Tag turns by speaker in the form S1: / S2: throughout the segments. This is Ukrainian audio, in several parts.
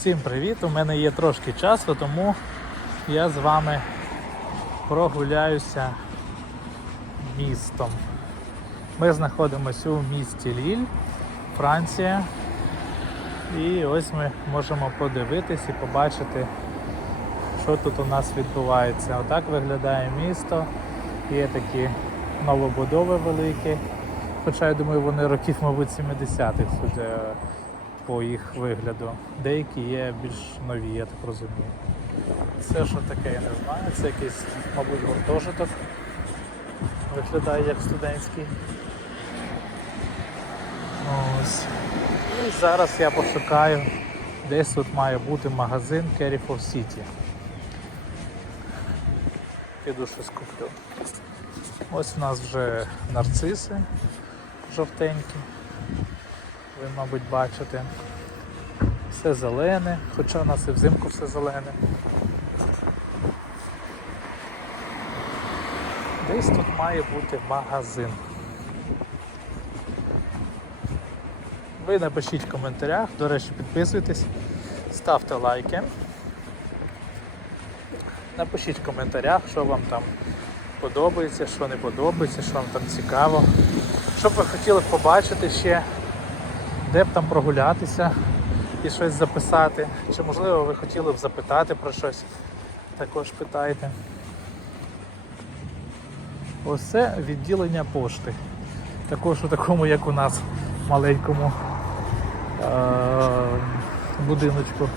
S1: Всім привіт! У мене є трошки часу, тому я з вами прогуляюся містом. Ми знаходимося у місті Ліль, Франція. І ось ми можемо подивитись і побачити, що тут у нас відбувається. Отак виглядає місто. Є такі новобудови великі. Хоча я думаю, вони років, мабуть, 70-х, судя по їх вигляду. Деякі є більш нові, я так розумію. Це що таке, я не знаю. Це якийсь, мабуть, гуртожиток. Виглядає як студентський. Ось. І зараз я пошукаю, десь тут має бути магазин Carrefour City. Піду щось куплю. Ось у нас вже нарциси жовтенькі. Ви, мабуть, бачите. Все зелене, хоча у нас і взимку все зелене. Десь тут має бути магазин. Ви напишіть в коментарях, до речі, підписуйтесь, ставте лайки. Напишіть в коментарях, що вам там подобається, що не подобається, що вам там цікаво. Що б ви хотіли побачити ще, де б там прогулятися і щось записати. Чи можливо ви хотіли б запитати про щось, також питайте. Ось це відділення пошти. Також у такому, як у нас, маленькому е- будиночку.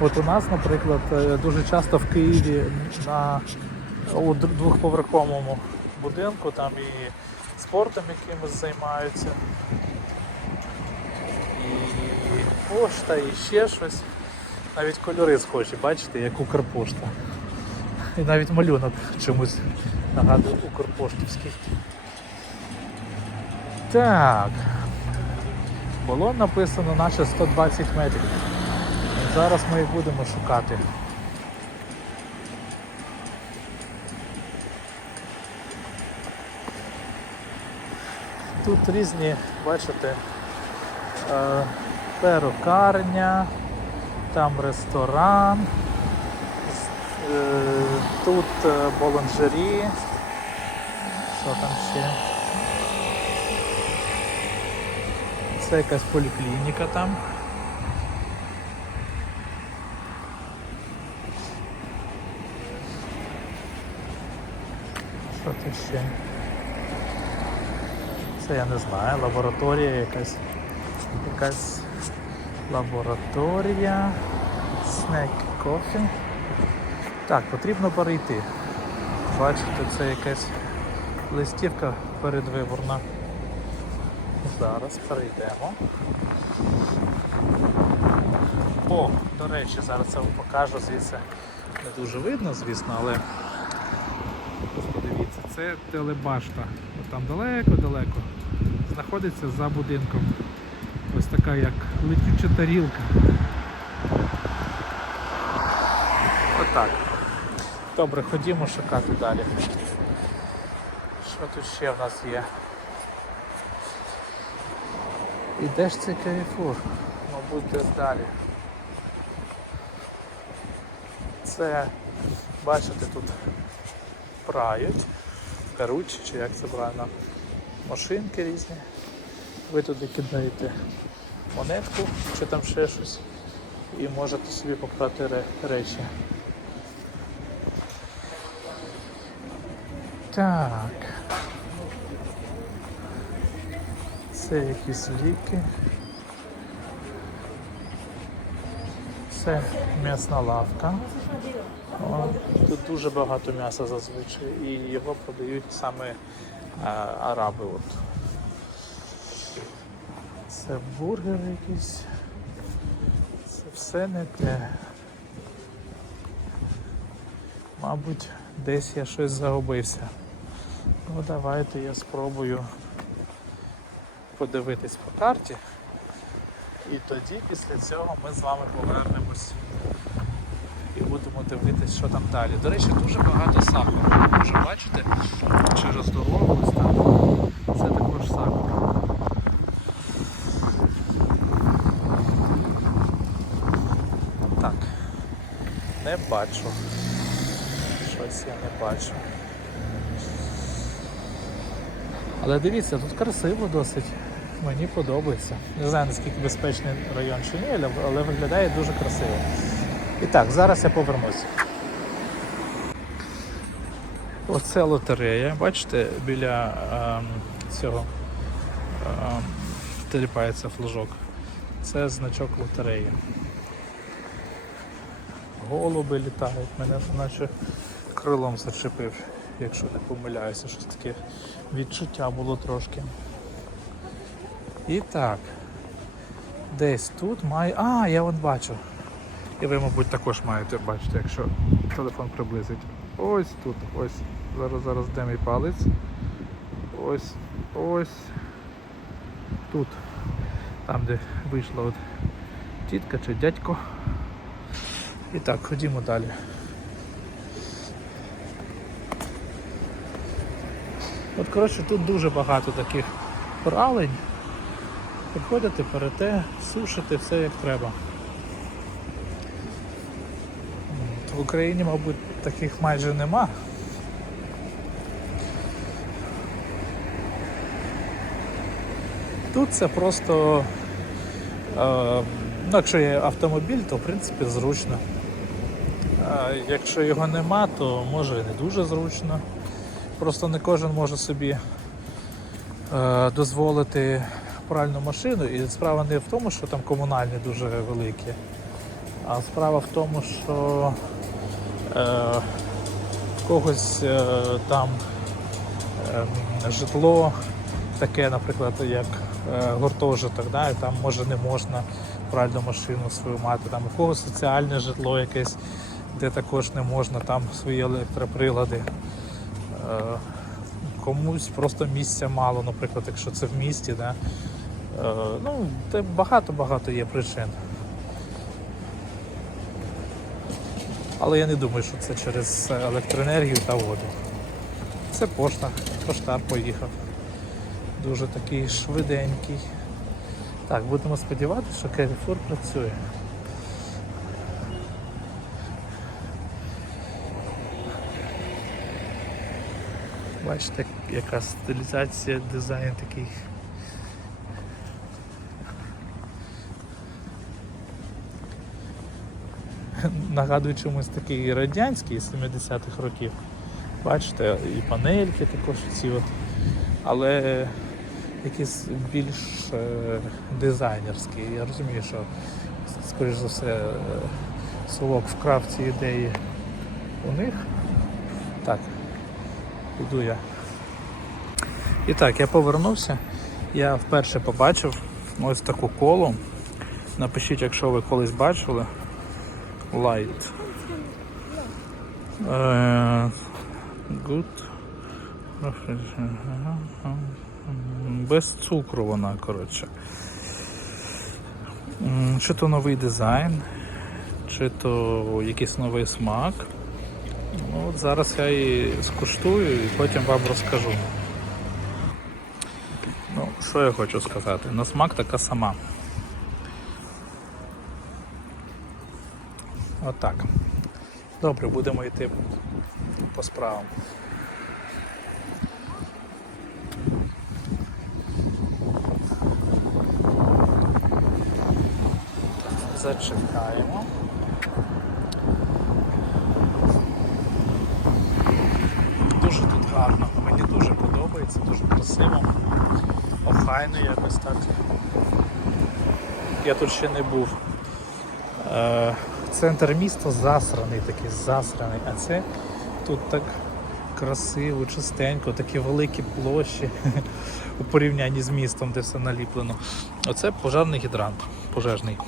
S1: От у нас, наприклад, е, дуже часто в Києві на у двохповерховому будинку там і спортом якимось займаються, і пошта, і ще щось. Навіть кольори схожі, бачите, як Укрпошта. І навіть малюнок чомусь нагадує Укрпоштівський. Так. Було написано наче 120 метрів. Зараз ми їх будемо шукати. Тут різні, бачите, е, перукарня, там ресторан, е, тут е, болонжері. Що там ще? Це якась поліклініка там. Що тут ще? Це я не знаю, лабораторія якась. Якась лабораторія. Снек кофі. Так, потрібно перейти. Бачите, це якась листівка передвиборна. Зараз перейдемо. О, до речі, зараз я вам покажу звідси. Не дуже видно, звісно, але подивіться, це телебашта. Там далеко-далеко. Знаходиться за будинком. Ось така як летюча тарілка. Отак. Добре, ходімо шукати далі. Що тут ще в нас є? І де ж цей каріфур? Мабуть, десь далі. Це, бачите, тут прають, беруть, чи як це правильно, машинки різні. Ви туди кидаєте монетку чи там ще щось і можете собі попрати речі. Так. Це якісь ліки. Це м'ясна лавка. О, тут дуже багато м'яса зазвичай і його продають саме е, араби. От. Це бургер якийсь. Це все не те. Мабуть, десь я щось загубився. Ну давайте я спробую подивитись по карті. І тоді після цього ми з вами повернемось і будемо дивитись, що там далі. До речі, дуже багато сахару. Ви може бачите, через дорогу ось там. Це також сахар. Бачу. Щось я не бачу. Але дивіться, тут красиво досить. Мені подобається. Не знаю наскільки безпечний район чи ні, але- виглядає дуже красиво. І так, зараз я повернусь. Оце лотерея. Бачите, біля ем, цього ем, теліпається флажок. Це значок лотереї. Голуби літають, мене наче крилом зачепив, якщо не помиляюся, щось таке відчуття було трошки. І так. Десь тут має. А, я вон бачу. І ви, мабуть, також маєте бачити, якщо телефон приблизить. Ось тут, ось. Зараз, зараз де мій палець. Ось, ось. Тут. Там, де вийшла от тітка чи дядько. І так, ходімо далі. От коротше тут дуже багато таких пралень. Приходите, перете, сушите, все як треба. В Україні, мабуть, таких майже нема. Тут це просто, е, ну, якщо є автомобіль, то в принципі зручно. А якщо його нема, то може і не дуже зручно. Просто не кожен може собі е, дозволити пральну машину. І справа не в тому, що там комунальні дуже великі, а справа в тому, що е, когось е, там е, житло таке, наприклад, як е, гуртожиток, да, і там може не можна пральну машину свою мати, там у когось соціальне житло якесь, де також не можна там свої електроприлади. Е, комусь просто місця мало, наприклад, якщо це в місті, да. Е, ну, багато-багато є причин. Але я не думаю, що це через електроенергію та воду. Це пошта, поштар поїхав. Дуже такий швиденький. Так, будемо сподіватися, що Carrefour працює. Бачите, яка стилізація, дизайн такий. Нагадує чомусь такий радянський з 70-х років. Бачите, і панельки також ці от. Але якийсь більш е, дизайнерський. Я розумію, що скоріш за все е, Совок вкрав ці ідеї у них. Іду я. І так, я повернувся. Я вперше побачив ось таку колу. Напишіть, якщо ви колись бачили. Light. Е, Good. Без цукру вона, коротше. Чи то новий дизайн, чи то якийсь новий смак. Ну, от зараз я її скуштую і потім вам розкажу. Ну, що я хочу сказати? На смак така сама. Отак. Добре, будемо йти по справам. Зачекаємо. Дуже тут гарно, мені дуже подобається, дуже красиво, охайно якось так. Я тут ще не був. Е, Центр міста засраний такий, засраний, а це тут так красиво, чистенько, такі великі площі у порівнянні з містом, де все наліплено. Оце пожежний гідрант, пожежний,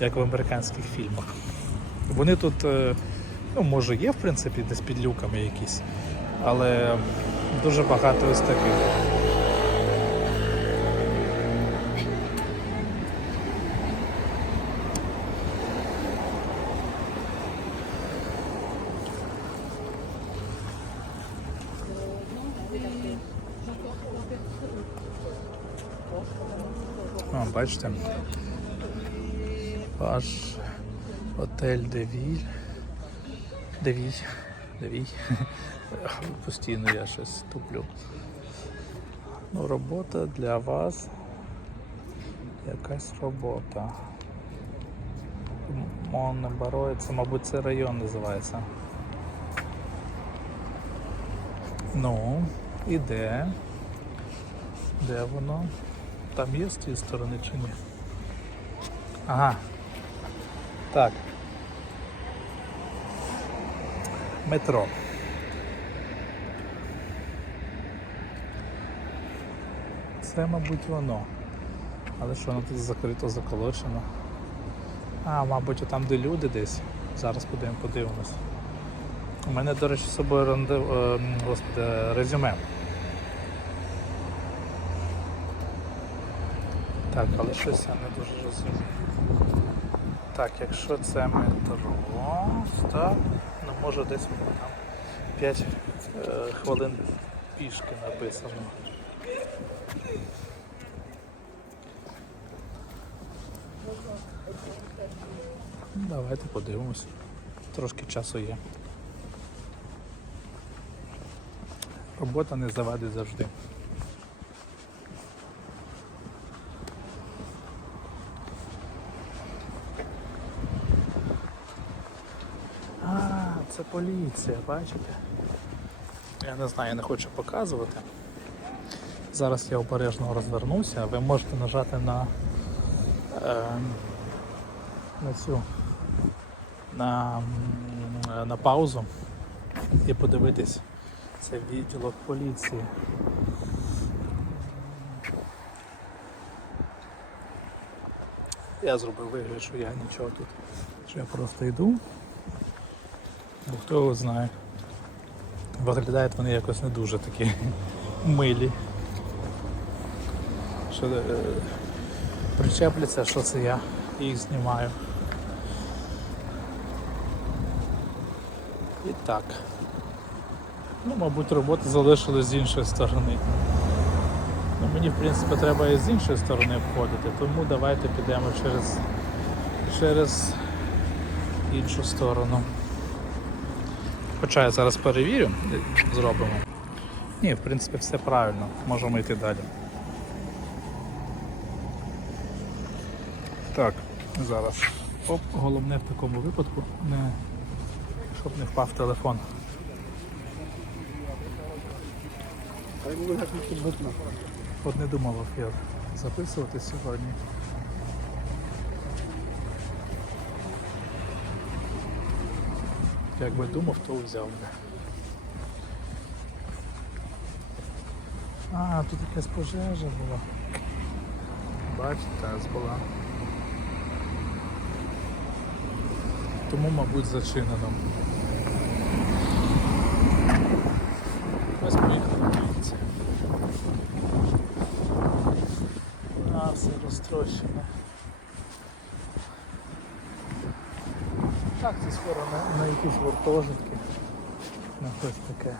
S1: як в американських фільмах. Вони тут, е, ну, може, є, в принципі, десь під люками якісь, але дуже багато ось таких. Бачите. Аж Отель Девіль. Девіль. Девій. Постійно я щось туплю. Ну, робота для вас. Якась робота. Моннебаро, це, мабуть, це район називається. Ну, і де? Де воно? Там є з тієї сторони чи ні? Ага. Так. Метро. Це, мабуть, воно. Але що воно тут закрито, заколочено? А, мабуть, там, де люди десь. Зараз подивимо, подивимось. У мене, до речі, з собою е, господи, резюме. Так, але щось я не дуже розумію. Так, якщо це метро, так, ну може десь там 5 е, хвилин пішки написано. Ну, Давайте подивимось. Трошки часу є. Робота не завадить завжди. А, це поліція, бачите? Я не знаю, я не хочу показувати. Зараз я обережно розвернуся, ви можете нажати на, е, на цю на, на паузу і подивитись це відділок поліції. Я зробив вигляд, що я нічого тут, що я просто йду. Бо хто його знає. Виглядають вони якось не дуже такі милі. Що е, причепляться, що це я їх знімаю. І так. Ну, мабуть, роботи залишились з іншої сторони. Ну, мені, в принципі, треба і з іншої сторони обходити, тому давайте підемо через, через іншу сторону. Хоча я зараз перевірю, зробимо. Ні, в принципі, все правильно, можемо йти далі. Так, зараз. Оп, головне в такому випадку, не, щоб не впав телефон. От не думав я записувати сьогодні. Якби думав, то взяв би. А, тут якась пожежа була. Бачите, була. Тому, мабуть, зачинено. Ось поїхали поліція. А, все розтрощене. Так, це скоро на, на якісь гуртожитки. На щось таке.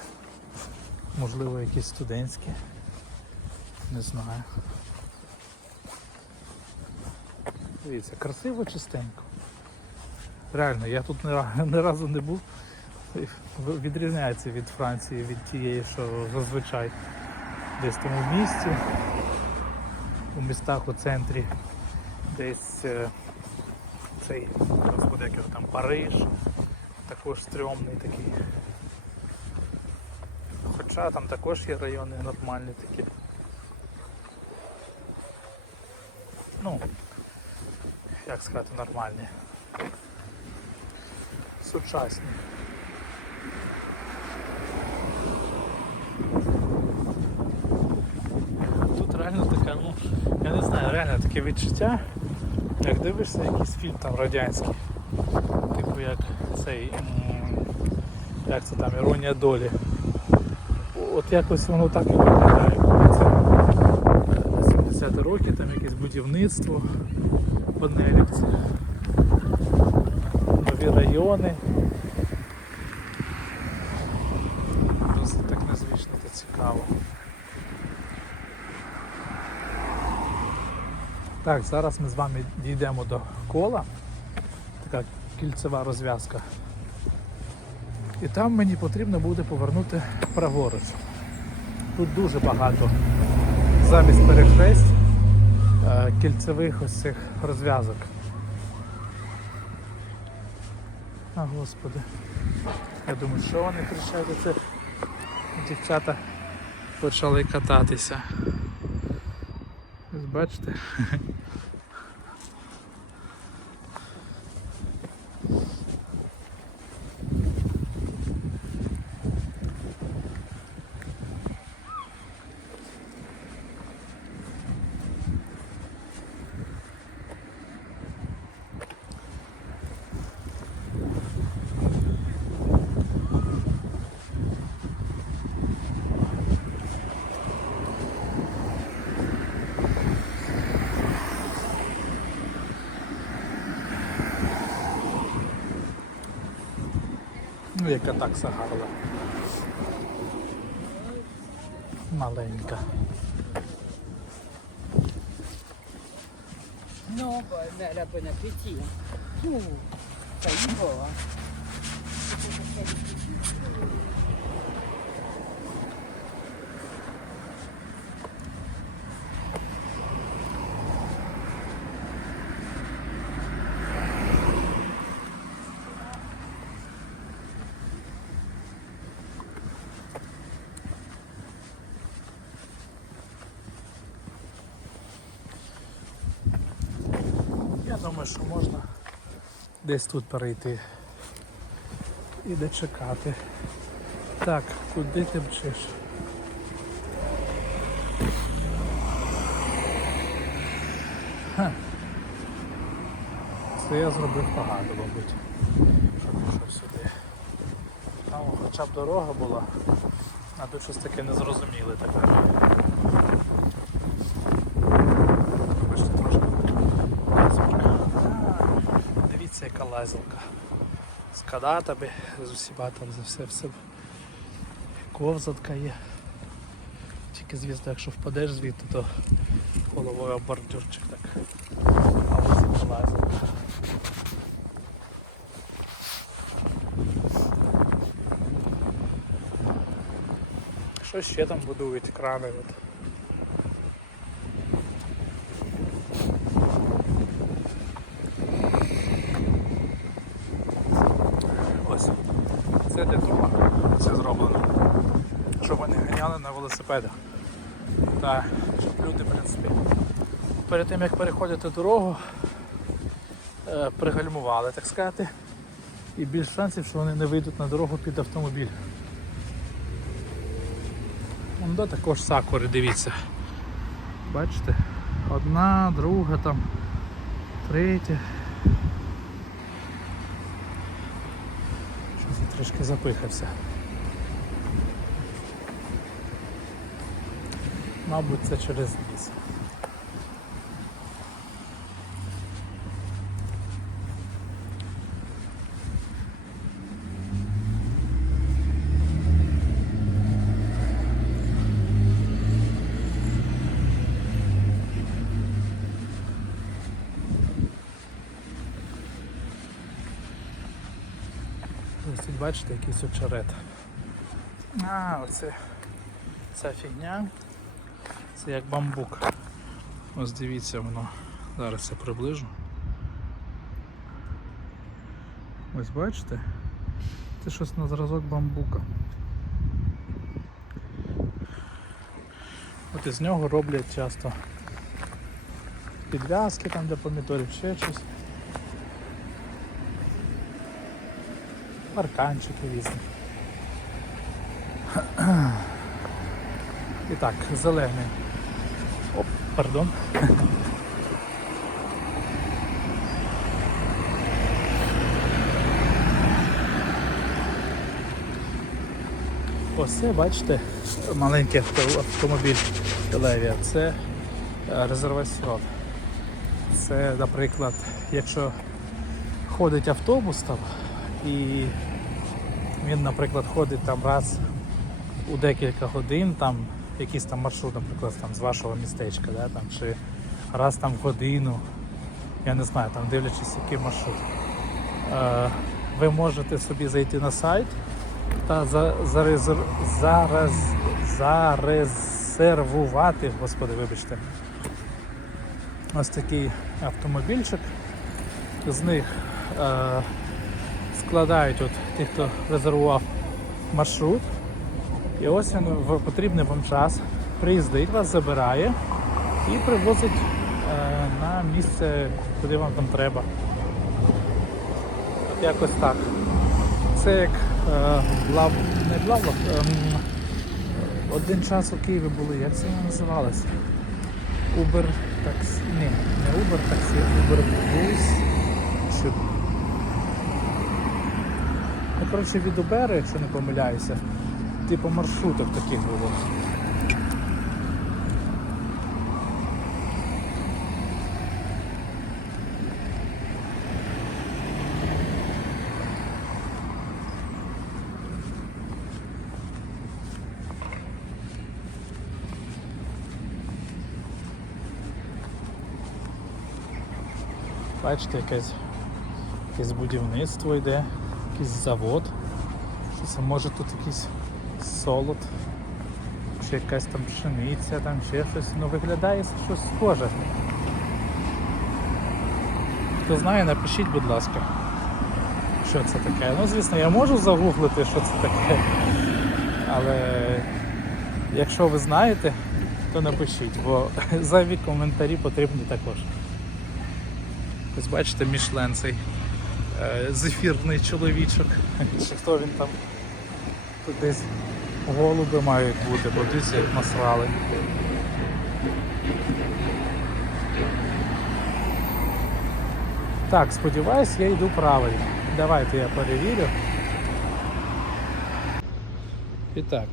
S1: Можливо, якісь студентські. Не знаю. Дивіться, красиво чистенько. Реально, я тут ні, разу не був. Відрізняється від Франції, від тієї, що зазвичай десь там у місті, у містах у центрі, десь цей, господи, як його там Париж, також стрьомний такий. Хоча там також є райони нормальні такі. Ну, як сказати, нормальні. Сучасні. Тут реально таке, ну, я не знаю, реально таке відчуття, як дивишся якийсь фільм там радянський. Типу як цей. Як це там, іронія долі. От якось воно так і виглядає. коли це е, 70 роки, там якесь будівництво в Однелівці. Нові райони. Досить так незвично та цікаво. Так, зараз ми з вами дійдемо до кола. Така кільцева розв'язка. І там мені потрібно буде повернути праворуч. Тут дуже багато замість перехресть е, кільцевих ось цих розв'язок. А господи. Я думаю, що вони кричать оце? Дівчата почали кататися. Бачите? Ну, яка такса гарна. Маленька.
S2: No, bon, la bon appétit. Ouh, ça y
S1: думаю, що можна десь тут перейти і дочекати. Так, куди ти мчиш? Це я зробив погано, мабуть. Що пішов сюди. Там хоча б дорога була, а тут щось таке незрозуміле тепер. Бачите, трошки лазерка. А, Лазерка. З канатами, з усіма там за все все. Ковзатка є. Тільки звісно, якщо впадеш звідти, то головою бордюрчик так. А ось яка лазерка. Що ще там будують крани? Ось. Це для того це зроблено. Щоб на велосипедах. Та щоб люди, в принципі, перед тим як переходити дорогу, е, пригальмували, так сказати. І більш шансів, що вони не вийдуть на дорогу під автомобіль. Вон також сакури, дивіться. Бачите? Одна, друга там, третя. Щось трішки запихався. Мабуть, це через ліс. Ось бачите якийсь очерет. А, оце ця фігня. Це як бамбук. Ось дивіться воно. Зараз я приближу. Ось бачите? Це щось на зразок бамбука. От із нього роблять часто підв'язки там для помідорів, ще щось. Парканчики різні. І так, зелений. Пардон. Ось це, бачите, маленький авто- автомобіль Левія. Це е, резерваціон. Це, наприклад, якщо ходить автобус там і він, наприклад, ходить там раз у декілька годин, там якийсь там маршрут, наприклад, там з вашого містечка, да, там, чи раз там в годину, я не знаю, там дивлячись який маршрут. Е, ви можете собі зайти на сайт та за, зарезер, зараз, зарезервувати, господи, вибачте, ось такий автомобільчик. З них е, складають от ті, хто резервував маршрут. І ось він в потрібний вам час приїздить, вас забирає і привозить е, на місце, куди вам там треба. От якось так. Це як е, лав, не главлав, ем, один час у Києві були, як це називалося? Uber таксі. Ні, не Uber таксі, Uber Bus. Чи... Ну, коротше, від Uber, якщо не помиляюся, типу маршруток таких було. Бачите, якесь, якесь будівництво йде, якийсь завод. Щось, може тут якийсь солод, чи якась там пшениця, там ще щось. Ну виглядає щось схоже. Хто знає, напишіть, будь ласка, що це таке. Ну, звісно, я можу загуглити, що це таке. Але якщо ви знаєте, то напишіть, бо зайві коментарі потрібні також. Ось бачите, Мішлен цей е, зефірний чоловічок. Чи хто він там? Тут десь голуби мають бути, бо дивіться, як насрали. Так, сподіваюсь, я йду правильно. Давайте я перевірю. І так,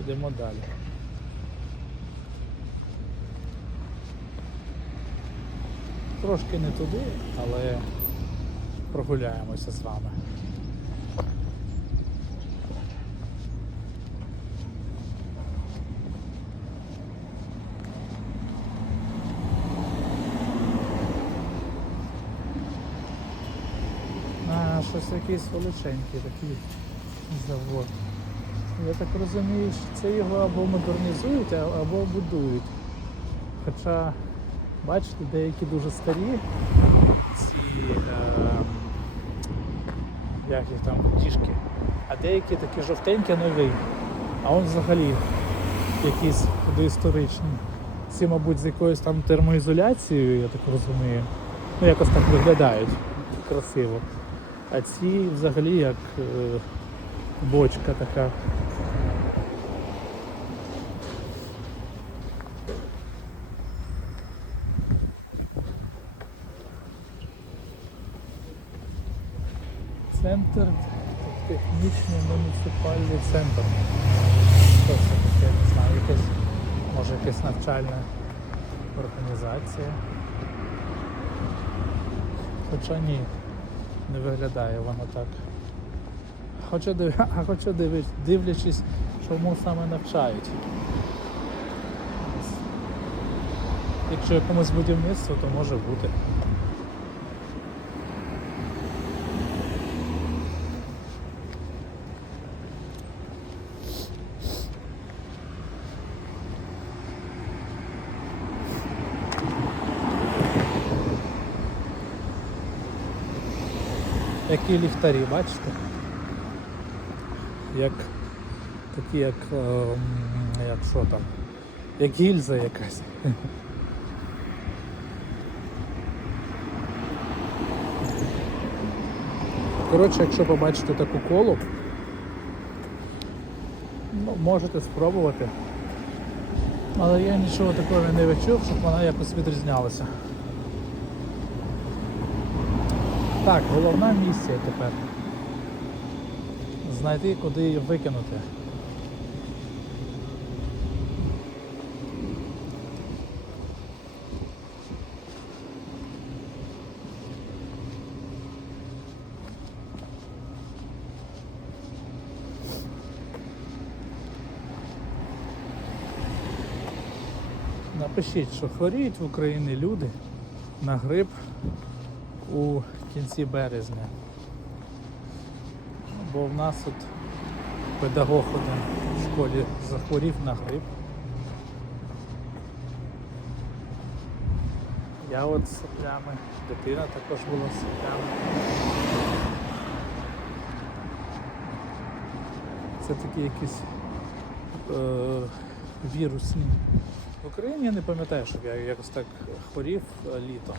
S1: йдемо далі. Трошки не туди, але прогуляємося з вами. А, щось якийсь величенький такий завод. Я так розумію, що це його або модернізують, або будують. Хоча, бачите, деякі дуже старі, ці, е, як їх там, тішки, а деякі такі жовтенькі, нові. А он взагалі якісь доісторичні. Ці, мабуть, з якоюсь там термоізоляцією, я так розумію. Ну, якось так виглядають красиво. А ці взагалі як е, бочка така. Центр технічний муніципальний центр. Що це таке? Не знаю, якась, може якась навчальна організація. Хоча ні, не виглядає воно так. Хоча, хоча дивлячись, чому саме навчають. Якщо якомусь будівництво, то може бути. Які ліхтарі, бачите? Як такі, як, ем, як що там, як гільза якась. Коротше, якщо побачите таку колу, ну, можете спробувати. Але я нічого такого не відчув, щоб вона якось відрізнялася. Так, головна місія тепер. Знайти, куди її викинути. Напишіть, що хворіють в Україні люди на грип у кінці березня. бо в нас от педагог один в школі захворів на грип. Я от з соплями, дитина також була з соплями. Це такі якісь е, вірусні. В Україні я не пам'ятаю, щоб я якось так хворів е, літом.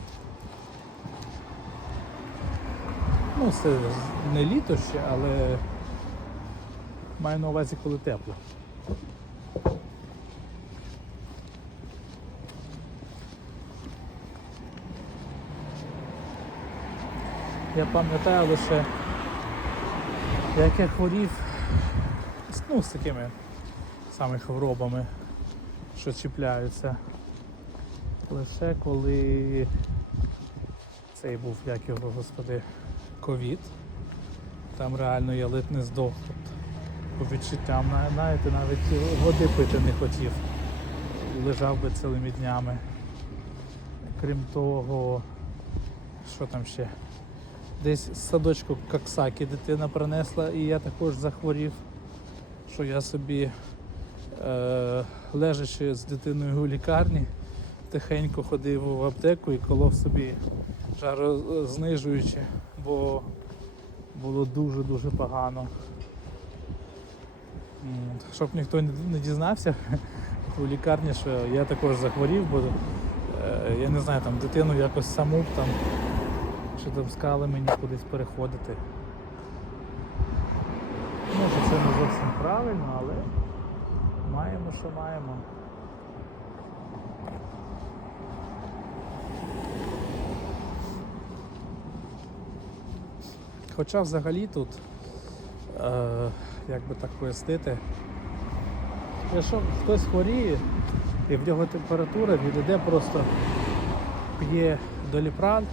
S1: Ну, це не літо ще, але маю на увазі, коли тепло. Я пам'ятаю лише, як я хворів ну, з такими саме хворобами, що чіпляються. Лише коли цей був, як його, господи, ковід. Там реально я ледь не здох. По відчуттям, знаєте, навіть води пити не хотів. Лежав би цілими днями. Крім того, що там ще? Десь садочку Каксакі дитина принесла, і я також захворів, що я собі, е, лежачи з дитиною у лікарні, тихенько ходив в аптеку і колов собі жарознижуючи, бо було дуже-дуже погано. Щоб ніхто не дізнався у лікарні, що я також захворів, бо е, я не знаю, там дитину якось саму там, що там скали мені кудись переходити. Може це не зовсім правильно, але маємо, що маємо. Хоча взагалі тут, е, як би так пояснити, якщо хтось хворіє і в нього температура, він іде просто п'є доліпран,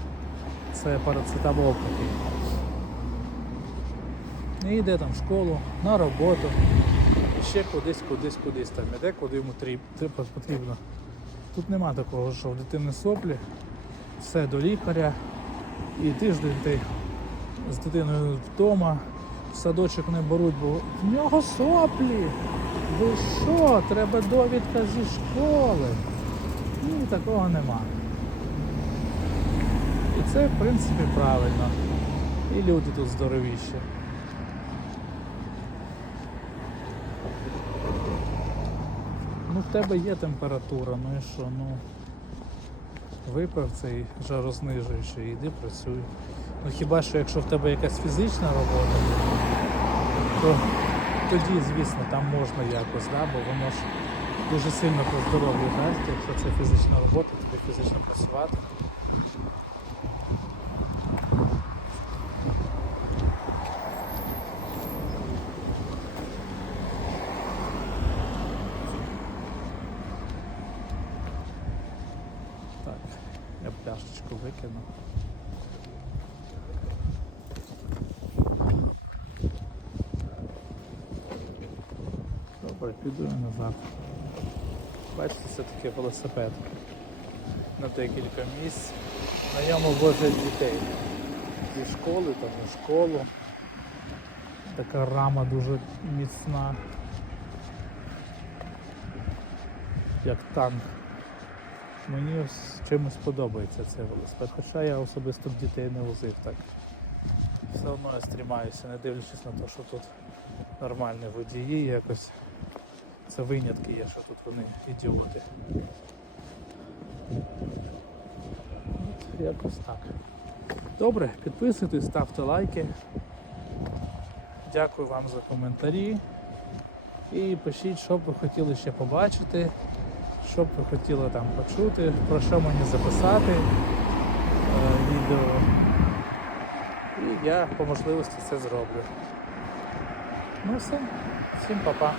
S1: це парацетамол такий. І йде там в школу, на роботу, і ще кудись, кудись, кудись там іде, куди йому тріб- тріб- потрібно. Тут нема такого, що в дитини соплі, все до лікаря, і тиждень ти з дитиною вдома, в садочок не беруть, бо в нього соплі. Ви що? Треба довідка зі школи. Ні, такого нема. І це, в принципі, правильно. І люди тут здоровіші. Ну, в тебе є температура, ну і що, ну. Випив цей жарознижуючий, іди працюй. Ну хіба що якщо в тебе якась фізична робота, то тоді, звісно, там можна якось, да? бо воно ж дуже сильно про здоров'я дасть, якщо це фізична робота, тобі фізично працювати. Так, я пляшечку викину. Добре, піду я назад. Бачите, це таке велосипед. На декілька місць. На ньому возять дітей. Зі школи, там у школу. Така рама дуже міцна. Як танк. Мені ось чимось подобається цей велосипед. Хоча я особисто б дітей не возив так. Все одно я стрімаюся, не дивлячись на те, що тут нормальні водії якось. Це винятки є, що тут вони ідіоти. От якось так. Добре, підписуйтесь, ставте лайки. Дякую вам за коментарі. І пишіть, що б ви хотіли ще побачити, що б ви хотіли там почути, про що мені записати е, відео. І я по можливості це зроблю. Ну все, всім па-па.